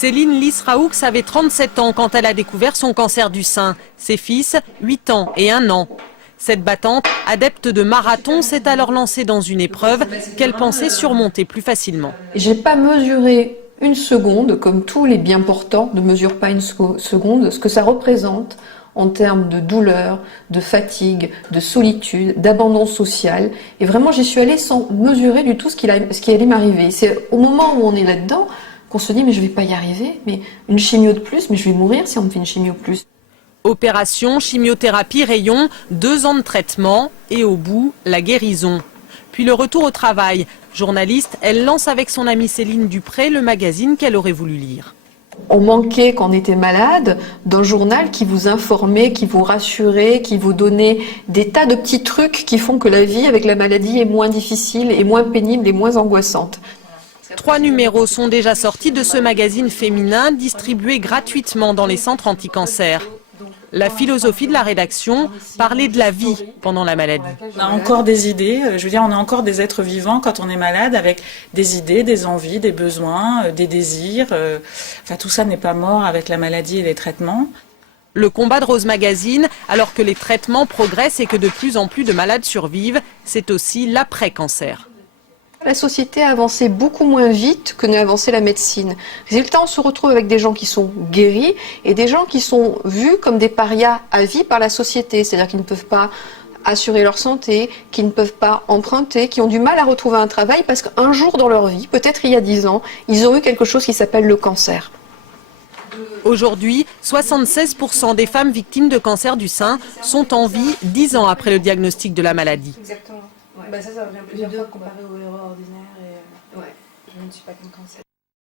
Céline Lys-Raoux avait 37 ans quand elle a découvert son cancer du sein. Ses fils, 8 ans et 1 an. Cette battante, adepte de marathon, s'est alors lancée dans une épreuve qu'elle pensait surmonter plus facilement. J'ai pas mesuré une seconde, comme tous les bien portants ne mesurent pas une seconde, ce que ça représente en termes de douleur, de fatigue, de solitude, d'abandon social. Et vraiment, j'y suis allée sans mesurer du tout ce qui allait m'arriver. C'est au moment où on est là-dedans qu'on se dit « mais je vais pas y arriver, mais une chimio de plus, mais je vais mourir si on me fait une chimio de plus ». Opération, chimiothérapie, rayon, 2 ans de traitement et au bout, la guérison. Puis le retour au travail. Journaliste, elle lance avec son amie Céline Dupré le magazine qu'elle aurait voulu lire. On manquait, quand on était malade, d'un journal qui vous informait, qui vous rassurait, qui vous donnait des tas de petits trucs qui font que la vie avec la maladie est moins difficile, et moins pénible et moins angoissante. 3 numéros sont déjà sortis de ce magazine féminin distribué gratuitement dans les centres anti-cancer. La philosophie de la rédaction, parler de la vie pendant la maladie. On a encore des idées, je veux dire, on est encore des êtres vivants quand on est malade, avec des idées, des envies, des besoins, des désirs. Enfin, tout ça n'est pas mort avec la maladie et les traitements. Le combat de Rose Magazine, alors que les traitements progressent et que de plus en plus de malades survivent, c'est aussi l'après-cancer. La société a avancé beaucoup moins vite que n'a avancé la médecine. Résultat, on se retrouve avec des gens qui sont guéris et des gens qui sont vus comme des parias à vie par la société. C'est-à-dire qu'ils ne peuvent pas assurer leur santé, qui ne peuvent pas emprunter, qui ont du mal à retrouver un travail parce qu'un jour dans leur vie, peut-être il y a 10 ans, ils ont eu quelque chose qui s'appelle le cancer. Aujourd'hui, 76% des femmes victimes de cancer du sein sont en vie 10 ans après le diagnostic de la maladie. Exactement. Ouais. Bah ça revient plusieurs fois comparé aux erreurs ordinaires et je ne suis pas qu'un cancer.